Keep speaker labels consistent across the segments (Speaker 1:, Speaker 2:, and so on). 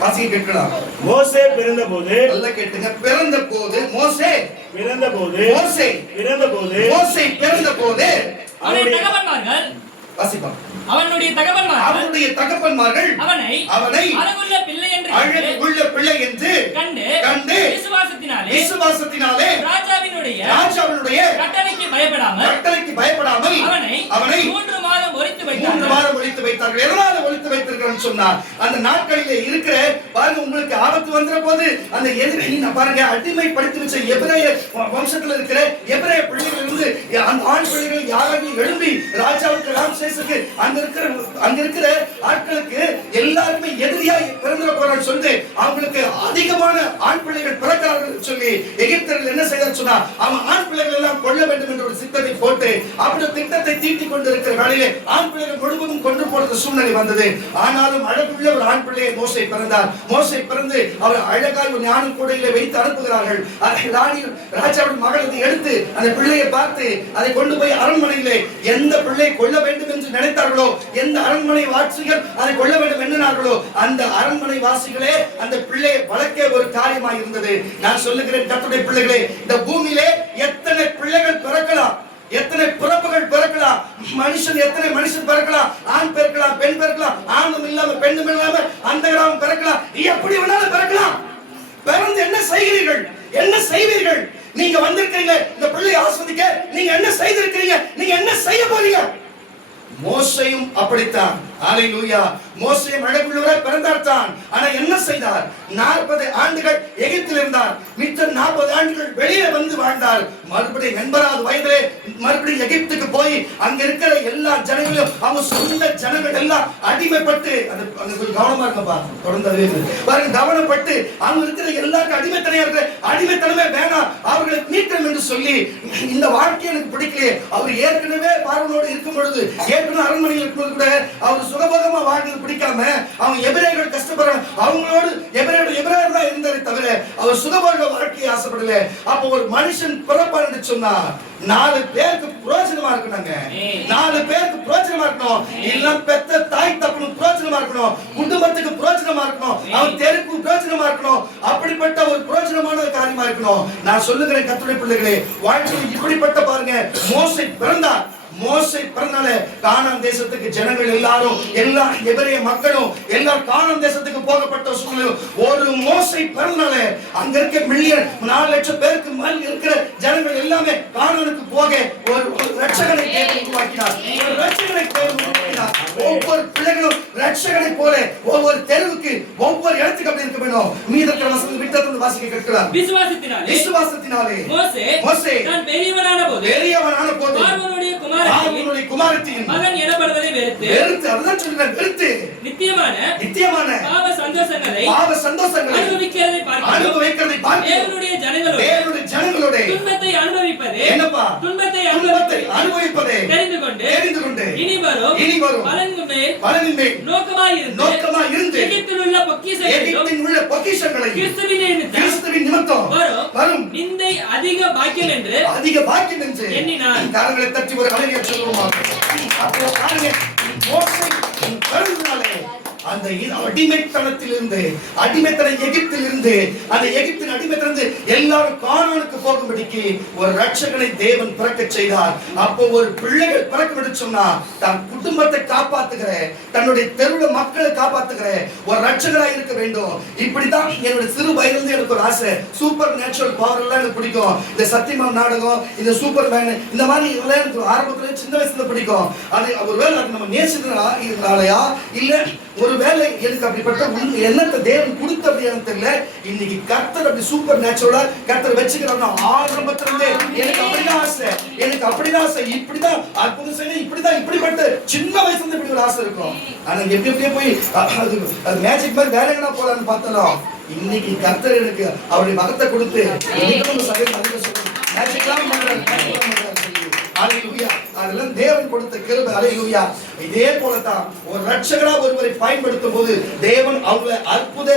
Speaker 1: வாசிக்க கேட்கலாம்.
Speaker 2: மோசே பிறந்தபோது
Speaker 1: நல்லா கேட்டுங்க. பிறந்த போது மோசே.
Speaker 2: பிறந்தபோது
Speaker 1: மோசே.
Speaker 2: பிறந்தபோது
Speaker 1: மோசே பிறந்த போது
Speaker 3: அவனுடைய தகப்பன்மார்கள்.
Speaker 1: வாசிப்பா
Speaker 3: அவனுடைய தகப்பன்மார்கள்
Speaker 1: அவனுடைய தகப்பன்மார்கள்
Speaker 3: அவனை
Speaker 1: அவனை
Speaker 3: அழகுள்ள பிள்ளை என்று
Speaker 1: அழகு உள்ள பிள்ளை என்று
Speaker 3: கண்டு
Speaker 1: கண்டு
Speaker 3: விசுவாசத்தினாலே
Speaker 1: விசுவாசத்தினாலே
Speaker 3: ராஜாவினுடைய
Speaker 1: ராஜாவினுடைய
Speaker 3: கட்டளைக்கு பயப்படாமல்
Speaker 1: கட்டளைக்கு பயப்படாமல்
Speaker 3: ஒழித்து
Speaker 1: சொன்னார். அந்த நாட்களிலே இருக்கிற பாருங்க உங்களுக்கு ஆபத்து வந்துற போது அந்த எதிரி நான் பாருங்க அடிமைப்படுத்தி வச்ச எபிரேய வம்சத்துல இருக்கிற எபிரேய பிள்ளைகள் இருந்து அந்த ஆண் பிள்ளைகள் யாராவது எழும்பி ராஜாவுக்கு ராம்சேசுக்கு அங்க இருக்கிற அங்க இருக்கிற ஆட்களுக்கு எல்லாருமே எதிரியாய் பிறந்துட போறான்னு சொல்லிட்டு அவங்களுக்கு அதிகமான ஆண் பிள்ளைகள் சொல்லி எகிப்தர்கள் என்ன செய்தார் சொன்னா அவன் ஆண் பிள்ளைகள் எல்லாம் கொள்ள வேண்டும் என்ற ஒரு திட்டத்தை போட்டு அப்படி திட்டத்தை தீட்டிக் கொண்டிருக்கிற வேளையிலே ஆண் பிள்ளைகள் முழுவதும் கொண்டு போறது சூழ்நிலை வந்தது. ஆனாலும் அழகுள்ள ஒரு ஆண் பிள்ளையை மோசை பிறந்தார். மோசை பிறந்து அவர் அழகாய் ஒரு ஞானம் கூடையில வைத்து அனுப்புகிறார்கள். அதை ராணி ராஜாவின் மகள் அதை எடுத்து அந்த பிள்ளையை பார்த்து அதை கொண்டு போய் அரண்மனையிலே எந்த பிள்ளை கொல்ல வேண்டும் என்று நினைத்தார்களோ எந்த அரண்மனை வாசிகள் அதை கொள்ள வேண்டும் எண்ணினார்களோ? அந்த அரண்மனை வாசிகளே அந்த பிள்ளையை வளர்க்க ஒரு காரியமாக இருந்தது நான் சொல்லுகிறேன் கத்துடைய பிள்ளைகளே இந்த பூமியிலே எத்தனை பிள்ளைகள் பிறக்கலாம்? எத்தனை பிறப்புகள் பிறக்கலாம்? மனுஷன் எத்தனை மனுஷன் பிறக்கலாம்? ஆண் பிறக்கலாம் பெண் பிறக்கலாம் ஆணும் இல்லாம பெண்ணும் இல்லாம அந்த கிராமம் பிறக்கலாம். எப்படி வேணாலும் பிறக்கலாம். பிறந்து என்ன செய்கிறீர்கள்? என்ன செய்வீர்கள்? நீங்க வந்திருக்கீங்க இந்த பிள்ளையை ஆஸ்வதிக்க. நீங்க என்ன செய்திருக்கிறீங்க? நீங்க என்ன செய்ய போறீங்க? மோசையும் அப்படித்தான் ஹalleluya. மோசே அழகுள்ளவராய் பிறந்தார் தான். ஆனா என்ன செய்தார்? நாற்பது ஆண்டுகள் எகிப்தில் இருந்தார். மிச்ச நாற்பது ஆண்டுகள் வெளியே வந்து வாழ்ந்தார். மறுபடியும் எண்பதாவது வயதிலே மறுபடியும் எகிப்துக்கு போய் அங்க இருக்கிற எல்லா ஜனங்களும் அவங்க சொந்த ஜனங்கள் எல்லாம் அடிமைப்பட்டு அது அங்க கொஞ்சம் கவனமா இருக்கப்பா தொடர்ந்து அதே பாருங்க கவனப்பட்டு அவங்க இருக்கிற எல்லாருக்கும் அடிமைத்தனையா இருக்கிற அடிமைத்தனமே வேணாம். அவர்களை மீட்டும் என்று சொல்லி இந்த வாழ்க்கை எனக்கு பிடிக்கலையே. அவர் ஏற்கனவே பார்வனோடு இருக்கும் பொழுது ஏற்கனவே அரண்மனையில் இருக்கும்போது கூட அவர் சுகபோகமா வாழ்ந்தது பிடிக்காம அவங்க எபிரேயர்கள் கஷ்டப்படுறாங்க அவங்களோடு எபிரேயர் எபிரேயர் தான் இருந்தாரே தவிர அவர் சுகபோக வாழ்க்கையை ஆசைப்படல. அப்போ ஒரு மனுஷன் பிறப்பான்னு சொன்னா நாலு பேருக்கு பிரயோஜனமா இருக்கணுங்க. நாலு பேருக்கு பிரயோஜனமா இருக்கணும். இல்ல பெத்த தாய் தப்பனும் பிரயோஜனமா இருக்கணும். குடும்பத்துக்கு பிரயோஜனமா இருக்கணும். அவன் தெருக்கு பிரயோஜனமா இருக்கணும். அப்படிப்பட்ட ஒரு பிரயோஜனமான ஒரு காரியமா இருக்கணும். நான் சொல்லுகிறேன் கத்துடைய பிள்ளைகளே வாழ்க்கையில் இப்படிப்பட்ட பாருங்க மோசை பிறந்தார். மோசை பிறந்தாலே கானான் தேசத்துக்கு ஜனங்கள் எல்லாரும் எல்லா எவரைய மக்களும் எல்லா கானான் தேசத்துக்கு போகப்பட்ட சூழ்நிலை ஒரு மோசை பிறந்தாலே அங்க இருக்க மில்லியன் நாலு லட்சம் பேருக்கு மேல் இருக்கிற ஜனங்கள் எல்லாமே கானானுக்கு போக ஒரு ஒரு ரட்சகனை தேவன் உருவாக்கினார். ஒரு ரட்சகனை தேர்வு உருவாக்கினார் ஒவ்வொரு பிள்ளைகளும் ரட்சகனை போல ஒவ்வொரு தெருவுக்கு ஒவ்வொரு இடத்துக்கு அப்படி இருக்க வேண்டும். மீத இருக்கிற வசனம் விட்டத்திலிருந்து வாசிக்க கேட்கலாம்
Speaker 3: விசுவாசத்தினாலே
Speaker 1: விசுவாசத்தினாலே
Speaker 3: மோசே
Speaker 1: மோசே
Speaker 3: தான் பெரியவனான போது
Speaker 1: பெரியவனான போது
Speaker 3: பார்வோனுடைய மகன் எனப்படுவதை வெறுத்து?
Speaker 1: வெறுத்து அதுதான் சொல்றேன் வெறுத்து.
Speaker 3: நித்தியமான
Speaker 1: நித்தியமான
Speaker 3: பாவ சந்தோஷங்களை
Speaker 1: பாவ சந்தோஷங்களை
Speaker 3: அனுபவிக்கிறதை பார்க்கிறோம்.
Speaker 1: அனுபவிக்கிறதை பார்த்து
Speaker 3: தேவனுடைய ஜனங்களோடு
Speaker 1: தேவனுடைய ஜனங்களோட
Speaker 3: துன்பத்தை அனுபவிப்பது
Speaker 1: என்னப்பா?
Speaker 3: துன்பத்தை
Speaker 1: துன்பத்தை
Speaker 3: அனுபவிப்பது தெரிந்து கொண்டு
Speaker 1: தெரிந்து கொண்டு
Speaker 3: இனி வரும்
Speaker 1: இனி வரும்
Speaker 3: மேல்
Speaker 1: பலனின் மேல்
Speaker 3: நோக்கமாய் இருந்து
Speaker 1: இருந்து
Speaker 3: எகிப்தில் உள்ள பொக்கிஷங்களிலும்
Speaker 1: எகிப்தின் உள்ள பொக்கிஷங்களை
Speaker 3: கிறிஸ்துவின் நிமித்தம்
Speaker 1: கிறிஸ்துவின் நிமித்தம்
Speaker 3: வரும் நிந்தை அதிக பாக்கியம் என்று
Speaker 1: அதிக பாக்கியம் என்று
Speaker 3: எண்ணினான்.
Speaker 1: கரங்களை தட்டி ஒரு அழகிய சொல்லுவோமா அப்போ பாருங்க மோசை பிறந்தனாலே அந்த அடிமைத்தனத்திலிருந்து அடிமைத்தன எகிப்திலிருந்து அந்த எகிப்தின் அடிமைத்திலிருந்து எல்லாரும் கானானுக்கு போகும்படிக்கு ஒரு ரட்சகனை தேவன் பிறக்க செய்தார். அப்போ ஒரு பிள்ளைகள் பிறக்க முடிச்சோம்னா தன் குடும்பத்தை காப்பாத்துகிற தன்னுடைய தெருவுல மக்களை காப்பாத்துகிற ஒரு ரட்சகராக இருக்க வேண்டும். இப்படிதான் என்னுடைய சிறு வயதுலேருந்து எனக்கு ஒரு ஆசை. சூப்பர் நேச்சுரல் பவர் எல்லாம் எனக்கு பிடிக்கும். இந்த சத்தியமான் நாடகம் இந்த சூப்பர் மேன் இந்த மாதிரி இதெல்லாம் எனக்கு ஆரம்பத்துல சின்ன வயசுல பிடிக்கும். அது ஒருவேளை நம்ம நம்ம நேசிக்கிறனாலயா இல்ல ஒருவேளை எனக்கு அப்படிப்பட்ட உண்- எண்ணத்தை தேவன் கொடுத்த அப்படியான்னு தெரியல. இன்னைக்கு கர்த்தர் அப்படி சூப்பர் நேச்சுரலா கர்த்தர் வச்சுக்கிறாங்க ஆரம்பத்துல இருந்தே எனக்கு அப்படிதான் ஆசை. எனக்கு அப்படிதான் ஆசை. இப்படிதான் அற்புதம் செய்ய இப்படிதான் இப்படிப்பட்ட சின்ன வயசுல இருந்து இப்படி ஒரு ஆசை இருக்கும். ஆனா எப்படி எப்படியே போய் அது மேஜிக் மாதிரி வேற எங்கனா போலான்னு பார்த்தாலும். இன்னைக்கு கர்த்தர் எனக்கு அவருடைய மகத்தை கொடுத்து மேஜிக்லாம் பண்றாரு magic அதெல்லாம் தேவன் கொடுத்த கிருபை ஹalleluya. இதே போல தான் ஒரு ரட்சகரா ஒருவரை பயன்படுத்தும் போது தேவன் அவங்களை அற்புத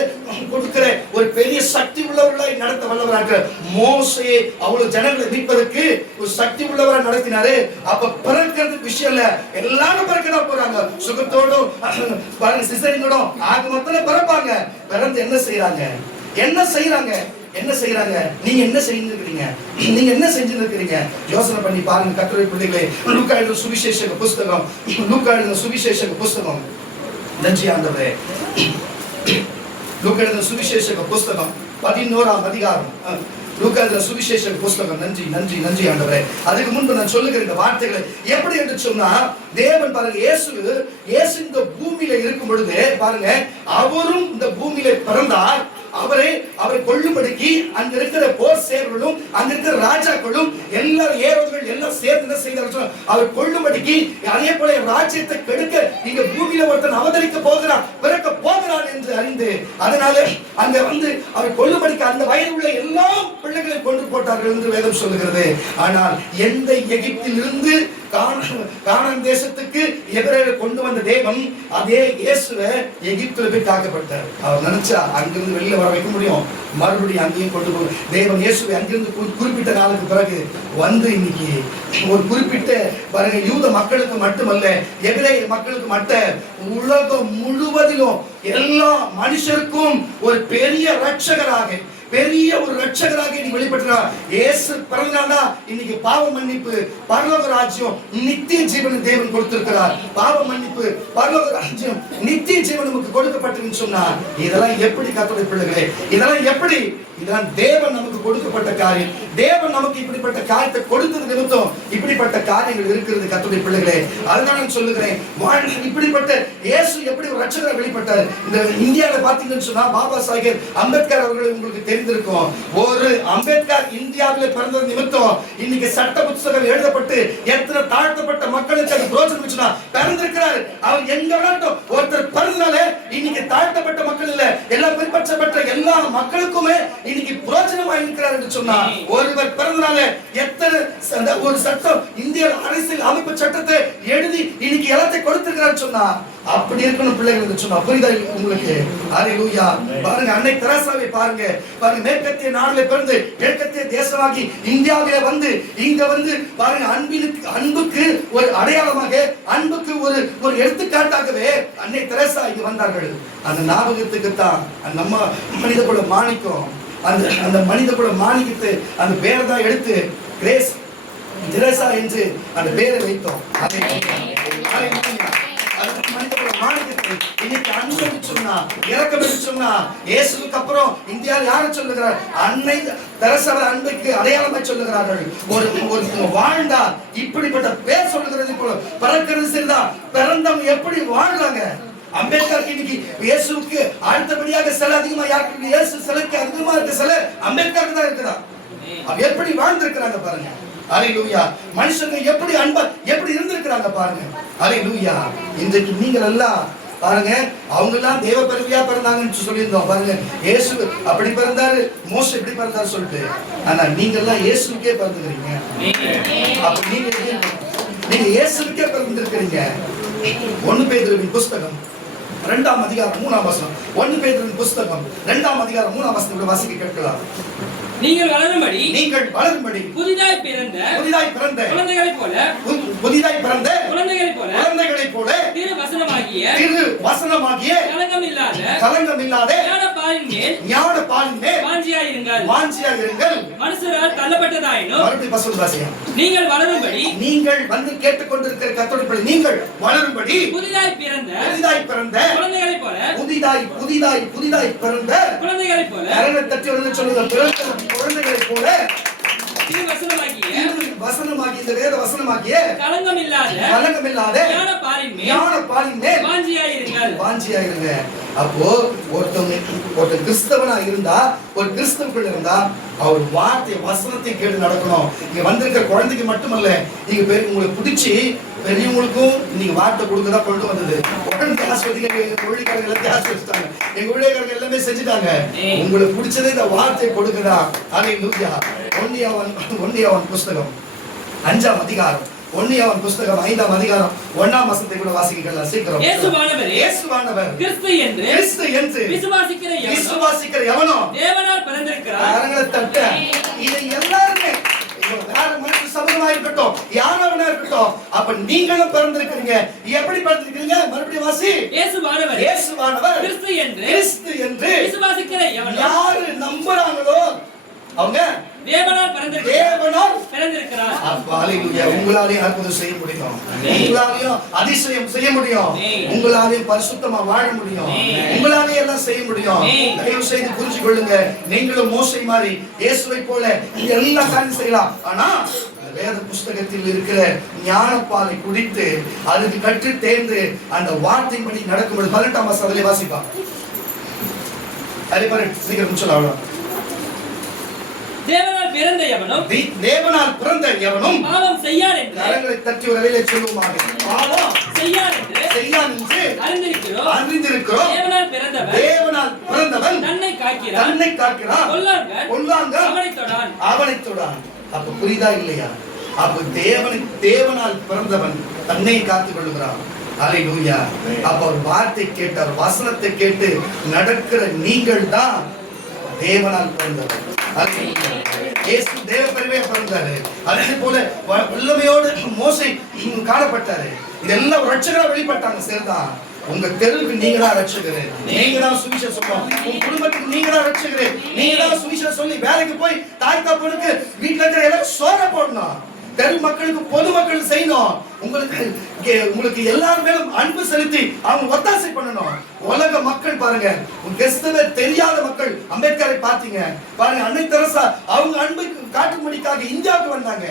Speaker 1: கொடுக்கிற ஒரு ஒரு பெரிய சக்தி உள்ளவர்களாய் நடத்த வல்லவராக. மோசையை அவ்வளவு ஜனங்களை மீட்பதற்கு ஒரு சக்தி உள்ளவரா நடத்தினாரு. அப்ப பிறக்கிறது விஷயம் இல்ல. எல்லாரும் பிறக்கதான் போறாங்க. சுகத்தோடும் பாருங்க சிசரிங்களோடும் ஆக மொத்தம் பிறப்பாங்க. பிறந்து என்ன செய்யறாங்க என்ன செய்யறாங்க என்ன செய்யறாங்க நீங்க என்ன செஞ்சிருக்கிறீங்க நீங்க என்ன செஞ்சிருக்கிறீங்க? யோசனை பண்ணி பாருங்க கட்டுரை பிள்ளைகளே. லூக்கா எழுதின சுவிசேஷக புஸ்தகம். லூக்கா எழுதின சுவிசேஷக புஸ்தகம். நன்றி ஆண்டவரே. லூக்கா எழுதின சுவிசேஷக புஸ்தகம் பதினோராம் அதிகாரம். அஹ், லூக்கா எழுதின சுவிசேஷக புஸ்தகம் நன்றி நன்றி நன்றி ஆண்டவரே. அதுக்கு முன்பு நான் சொல்லுகிற இந்த வார்த்தைகளை எப்படி என்று சொன்னா தேவன் பாருங்க இயேசு இயேசு இந்த பூமியில இருக்கும் பொழுது பாருங்க அவரும் இந்த பூமியில பிறந்தார். அவரை அவர் கொள்ளும்படிக்கு அங்க இருக்கிற போர் சேவர்களும் அங்க இருக்கிற ராஜாக்களும் எல்லாரும் ஏவர்கள் எல்லாம் சேர்ந்து என்ன செய்தார்கள் அவர் கொள்ளும்படிக்கு அதே போல ராஜ்யத்தை கெடுக்க இங்க பூமியில ஒருத்தன் அவதரிக்க போகிறான் பிறக்க போகிறான் என்று அறிந்து அதனால அங்க வந்து அவர் கொள்ளும்படிக்கு அந்த வயது உள்ள எல்லா பிள்ளைகளை கொண்டு போட்டார்கள் என்று வேதம் சொல்லுகிறது. ஆனால் எந்த எகிப்தில் இருந்து கானான் தேசத்துக்கு எதிரே கொண்டு வந்த தேவன் அதே இயேசுவை எகிப்துல போய் தாக்கப்பட்டார். அவர் நினைச்சா அங்கிருந்து வெளியில வர வைக்க முடியும். மறுபடியும் அங்கேயும் கொண்டு போய் தேவன் இயேசுவை அங்கிருந்து குறிப்பிட்ட நாளுக்கு பிறகு வந்து இன்னைக்கு ஒரு குறிப்பிட்ட பாருங்க யூத மக்களுக்கு மட்டுமல்ல எதிரே மக்களுக்கு மட்டும் உலகம் முழுவதிலும் எல்லா மனுஷருக்கும் ஒரு பெரிய ரட்சகராக பெரிய ஒரு ரட்சகராக நீ வெளிப்பட்டார். இயேசு பிறந்தாண்டா இன்னைக்கு பாவ மன்னிப்பு பரலோக ராஜ்யம் நித்திய ஜீவன் தேவன் கொடுத்திருக்கிறார். பாவ மன்னிப்பு பரலோக ராஜ்யம் நித்திய ஜீவன் நமக்கு கொடுக்கப்பட்டிருன்னு சொன்னார். இதெல்லாம் எப்படி கத்தோட பிள்ளைகளே இதெல்லாம் எப்படி இதுதான் தேவன் நமக்கு கொடுக்கப்பட்ட காரியம். தேவன் நமக்கு இப்படிப்பட்ட காரியத்தை கொடுத்தது நிமித்தம் இப்படிப்பட்ட காரியங்கள் இருக்கிறது கத்துடைய பிள்ளைகளே. அதுதான் நான் சொல்லுகிறேன். வாழ்- இப்படிப்பட்ட இயேசு எப்படி ஒரு ரட்சகராக வெளிப்பட்டார்? இந்த இந்தியாவில பார்த்தீங்கன்னு சொன்னா பாபா சாஹேப் அம்பேத்கர் அவர்கள் உங்களுக்கு தெரிந்திருக்கும். ஒரு அம்பேத்கர் இந்தியாவில் பிறந்தது நிமித்தம் இன்னைக்கு சட்ட புத்தகம் எழுதப்பட்டு எத்தனை தாழ்த்தப்பட்ட மக்களுக்கு அது பிரோஜனம் சொன்னா பிறந்திருக்கிறார். அவர் எங்க வேண்டாம் ஒருத்தர் பிறந்தாலே இன்னைக்கு தாழ்த்தப்பட்ட மக்கள் இல்ல. எல்லா பின்பற்றப்பட்ட எல்லா மக்களுக்குமே இன்னைக்கு பிரோஜனமா இருக்கிறார் என்று சொன்னா ஒருவர் பிறந்தனால எத்தனை ஒரு சட்டம் இந்திய அரசியல் அமைப்பு சட்டத்தை எழுதி இன்னைக்கு எல்லாத்தையும் கொடுத்திருக்கிறார் சொன்னா அப்படி இருக்கணும் பிள்ளைகள் என்று சொன்னா புரியுதா உங்களுக்கு? ஹalleluya. பாருங்க அன்னை தெரசாவை பாருங்க. பாருங்க மேற்கத்திய நாடுல பிறந்து கிழக்கத்திய தேசமாகி இந்தியாவில வந்து இங்க வந்து பாருங்க அன்பினுக்கு அன்புக்கு ஒரு அடையாளமாக அன்புக்கு ஒரு ஒரு எடுத்துக்காட்டாகவே அன்னை தெரசா இங்க வந்தார்கள். அந்த ஞாபகத்துக்கு தான் நம்ம மனித குல மாணிக்கம். அந்த அந்த மனித கூட மாணிக்கத்தை அந்த பேரை தான் எடுத்து கிரேஸ் தெரசா என்று அந்த பேரை வைத்தோம். Hallelujah. அது இன்னைக்கு அன்பு சொன்னா இறக்கம் சொன்னா இயேசுவுக்கு அப்புறம் இந்தியாவில் யாரை சொல்லுகிறார்? அன்னை தெரசாவை அன்புக்கு அடையாளமாய் சொல்லுகிறார்கள். ஒரு ஒரு வாழ்ந்தார் இப்படிப்பட்ட பேர் சொல்லுகிறது போல பிறக்கிறது சரிதான் பிறந்தவங்க எப்படி வாழ்றாங்க அம்பேத்கர் இன்னைக்கு இயேசுக்கு அடுத்தபடியாக சிலை அதிகமா யாருக்கு? இயேசு சிலைக்கு அதிகமா இருக்க சிலை அம்பேத்கர் தான் இருக்கிறார் அவர் எப்படி வாழ்ந்திருக்கிறாங்க பாருங்க. அலையிலூயா மனுஷங்க எப்படி அன்பா எப்படி இருந்திருக்கிறாங்க பாருங்க. அலையிலூயா இன்றைக்கு நீங்கள் எல்லாம் பாருங்க அவங்க எல்லாம் தேவ பிறவியா பிறந்தாங்கன்னு சொல்லியிருந்தோம் பாருங்க. இயேசு அப்படி பிறந்தாரு மோச இப்படி பிறந்தாரு சொல்லிட்டு. ஆனா நீங்க எல்லாம் இயேசுக்கே பிறந்துக்கிறீங்க. அப்ப நீங்க நீங்க இயேசுக்கே பிறந்திருக்கிறீங்க. ஒண்ணு பேர் புஸ்தகம். இரண்டாம் அதிகாரம் மூணாம் வசனம். ஒன்னு பேதுருவின் புஸ்தகம். இரண்டாம் அதிகாரம் மூணாம் வசனம் வாசிக்க கேட்கலாம்.
Speaker 3: நீங்கள் வளரும்படி
Speaker 1: நீங்கள் வளரும்படி
Speaker 3: புதிதாய் பிறந்த
Speaker 1: புதிதாய் பிறந்த
Speaker 3: குழந்தைகளைப் போல
Speaker 1: புதிதாய் பிறந்த
Speaker 3: குழந்தைகளைப் போல திரு வசனமாகிய
Speaker 1: திரு வசனமாகிய
Speaker 3: கலகம் இல்லாத
Speaker 1: கலங்கம் இல்லாத
Speaker 3: ஞான பாலின் மேல்
Speaker 1: ஞான பாலின் மேல்
Speaker 3: வாஞ்சியாயிருங்கள்.
Speaker 1: வாஞ்சியாக இருங்கள்
Speaker 3: மனுஷரால் தள்ளப்பட்டதாயினும்
Speaker 1: மறுபடியும்
Speaker 3: நீங்கள் வளரும்படி
Speaker 1: நீங்கள் வந்து கேட்டுக்கொண்டிருக்கிற கத்தோட நீங்கள் வளரும்படி
Speaker 3: புதிதாய் பிறந்த
Speaker 1: புதிதாய் பிறந்த
Speaker 3: குழந்தைகளைப் போல
Speaker 1: புதிதாய் புதிதாய் புதிதாய் பிறந்த
Speaker 3: குழந்தைகளைப் போல
Speaker 1: கரணை தட்டி வந்து சொல்லுங்க பிறந்த குழந்தைகளைப் போல
Speaker 3: திரு வசனமாகிய
Speaker 1: திரு வசனமாகிய இந்த வேத வசனமாகிய
Speaker 3: கலங்கம் இல்லாத
Speaker 1: கலங்கம் இல்லாத
Speaker 3: ஞான பாலின் மேல்
Speaker 1: ஞான பாலின் மேல்
Speaker 3: வாஞ்சியாயிருங்கள்.
Speaker 1: வாஞ்சியா இருங்க அப்போ ஒருத்தவங்க ஒருத்தர் கிறிஸ்தவனா இருந்தா ஒரு கிறிஸ்தவர்கள் இருந்தா அவர் வார்த்தை வசனத்தை கேட்டு நடக்கணும். இங்க வந்திருக்கிற குழந்தைக்கு மட்டுமல்ல நீங்க பேர் உங்களுக்கு பிடிச்சி பெரியவங்களுக்கும் நீங்க வார்த்தை கொடுக்கதா கொண்டு வந்தது. உடனே ஆஸ்பத்திரிக்கு எங்க ஊழியக்காரங்க எல்லாத்தையும் ஆஸ்வதிச்சிட்டாங்க எங்க ஊழியக்காரங்க எல்லாமே செஞ்சுட்டாங்க. உங்களுக்கு பிடிச்சதே இந்த வார்த்தை கொடுக்குதா அதை லூயா ஒன்னியவன் ஒன்னியவன் புஸ்தகம். அஞ்சாம் அதிகாரம். ஒன்னியவன் புஸ்தகம் ஐந்தாம் அதிகாரம். ஒண்ணாம் வசனத்தை கூட வாசிக்கலாம் சீக்கிரம்.
Speaker 3: இயேசுவானவரே
Speaker 1: இயேசுவானவர்.
Speaker 3: கிறிஸ்து என்று
Speaker 1: கிறிஸ்து என்று
Speaker 3: விசுவாசிக்கிற
Speaker 1: விசுவாசிக்கிற எவனோ
Speaker 3: தேவனால் பிறந்திருக்கிறார்.
Speaker 1: கரங்களை தட்ட. இதை எல்லாருமே வேற மனுஷ சமூகமா இருக்கட்டும் யாரவனா இருக்கட்டும் அப்ப நீங்களும் பிறந்திருக்கிறீங்க. எப்படி பிறந்திருக்கிறீங்க? மறுபடியும் வாசி.
Speaker 3: இயேசுவானவரே
Speaker 1: இயேசுவானவர்.
Speaker 3: கிறிஸ்து என்று
Speaker 1: கிறிஸ்து என்று
Speaker 3: விசுவாசிக்கிற எவனும்
Speaker 1: யாரு நம்புறாங்களோ அவங்க
Speaker 3: தேவனால் பிறந்திருக்கிறார்.
Speaker 1: தேவனால்
Speaker 3: பிறந்திருக்கிறார்.
Speaker 1: அப்ப அல்லேலூயா. உங்களாலையும் அற்புதம் செய்ய முடியும். உங்களாலையும் அதிசயம் செய்ய முடியும்.
Speaker 3: ஆமென்.
Speaker 1: உங்களாலையும் பரிசுத்தமா வாழ முடியும். உங்களாலே எல்லாம் செய்ய முடியும். தயவு செய்து புரிஞ்சு கொள்ளுங்க நீங்களும் மோசை மாதிரி இயேசுவை போல எல்லா காரியம் செய்யலாம். ஆனா வேத புஸ்தகத்தில் இருக்கிற ஞானப்பாலை குடித்து அதுக்கு கற்று தேர்ந்து அந்த வார்த்தையின்படி நடக்கும்போது பதினெட்டாம் மாசம் அதிலே வாசிப்பா. அதே மாதிரி சீக்கிரம் சொல்ல அவ்வளோ
Speaker 3: தேவனால் பிறந்த எவனும்
Speaker 1: தேவனால் பிறந்த எவனும்
Speaker 3: பாவம் செய்யார் என்று
Speaker 1: கரங்களை தட்டி ஒரு வேலையை சொல்லுவாங்க பாவம்
Speaker 3: செய்யார் என்று
Speaker 1: செய்யான் என்று
Speaker 3: அறிந்திருக்கிறோம்.
Speaker 1: அறிந்திருக்கிறோம்.
Speaker 3: தேவனால் பிறந்தவன்
Speaker 1: தேவனால் பிறந்தவன்
Speaker 3: தன்னை காக்கிறான்.
Speaker 1: தன்னை காக்கிறான்.
Speaker 3: கொல்லார்கள்
Speaker 1: கொல்லாங்க.
Speaker 3: அவனை தொடான்.
Speaker 1: அவனை தொடான். அப்ப புரியுதா இல்லையா? அப்ப தேவனை தேவனால் பிறந்தவன் தன்னை காத்துக் கொள்ளுகிறான். அல்லேலூயா அப்ப ஒரு வார்த்தை கேட்டார் வசனத்தை கேட்டு நடக்கிற நீங்கள் தான் தேவனால் அல்லேலூயா. இயேசு தேவ பெருமையா பிறந்தாரு அதே போல வ- வல்லமையோடு மோசை இங்கு காணப்பட்டாரு. இதெல்லாம் ரட்சகரா வெளிப்பட்டாங்க சேர்தான் உங்க தெருவுக்கு நீங்க தான் ரட்சகரு நீங்க தான் சுவிசேஷம். சொல்லணும் உங்க குடும்பத்துக்கு நீங்க தான் ரட்சகரு நீங்க தான் சுவிசேஷம் சொல்லி வேலைக்கு போய் தாய் தப்பனுக்கு வீட்டுல இருக்கிற எல்லாரும் சோற போடணும். தெரு மக்களுக்கு பொது மக்களுக்கு செய்யணும். உங்களுக்கு உங்களுக்கு எல்லார் மேலும் அன்பு செலுத்தி அவங்க ஒத்தாசை பண்ணணும். உலக மக்கள் பாருங்க. கிறிஸ்தவ தெரியாத மக்கள் அம்பேத்கரை பார்த்தீங்க. பாருங்க அன்னை தெரசா அவங்க அன்புக்கு காட்டும்படிக்காக இந்தியாவுக்கு வந்தாங்க.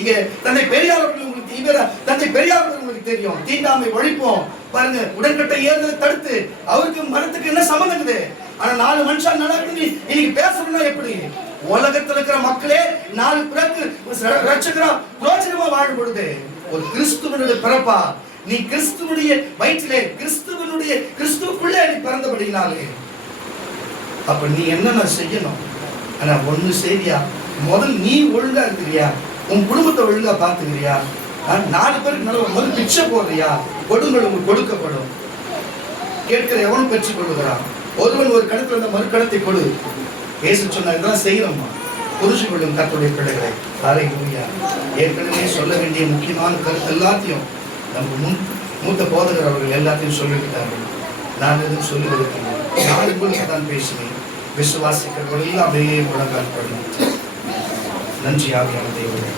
Speaker 1: இங்க தந்தை பெரியார் உங்களுக்கு இவர தந்தை பெரியார் உங்களுக்கு தெரியும். தீண்டாமை ஒழிப்போம். பாருங்க உடன்கட்டை ஏறுதலை தடுத்து அவருக்கு மரத்துக்கு என்ன சம்மந்தம் இருக்குது? ஆனா நாலு மனுஷன் நடக்குது இன்னைக்கு பேசணும்னா எப்படி? உலகத்துல இருக்கிற மக்களே நாலு பிறகு ரட்சகரா பிரோஜனமா வாழும் பொழுது ஒரு கிறிஸ்துவனுடைய பிறப்பா? நீ கிறிஸ்துவனுடைய வயிற்றிலே கிறிஸ்துவனுடைய கிறிஸ்துவுக்குள்ளே நீ பிறந்தபடினாலே அப்ப நீ என்னென்ன செய்யணும்? ஆனா ஒண்ணு செய்தியா? முதல் நீ ஒழுங்கா இருக்கிறியா? உன் குடும்பத்தை ஒழுங்கா பாத்துக்கிறியா நாலு பேருக்கு நல்ல முதல் பிச்சை போடுறியா? கொடுங்கள் உங்களுக்கு கொடுக்கப்படும். கேட்கிற எவனும் பெற்றுக் கொள்ளுகிறான் ஒருவன் ஒரு கணத்துல இருந்த மறு கணத்தை கொடு. ஏசு சொன்னா இதெல்லாம் செய்யணும்மா. புரிஞ்சு கொள்ளும் கத்துடைய பிள்ளைகளை. அரை ஏற்கனவே சொல்ல வேண்டிய முக்கியமான கருத்து எல்லாத்தையும் நம்ம முன் மூத்த போதகர் அவர்கள் எல்லாத்தையும் சொல்லிவிட்டார்கள். நான் எதுவும் சொல்லி கொடுக்கிறேன் நான் உங்களுக்கு தான் பேசினேன். விசுவாசிக்கிறவர்கள் எல்லாம் அப்படியே முழங்கால் படும் நன்றி தேவனே.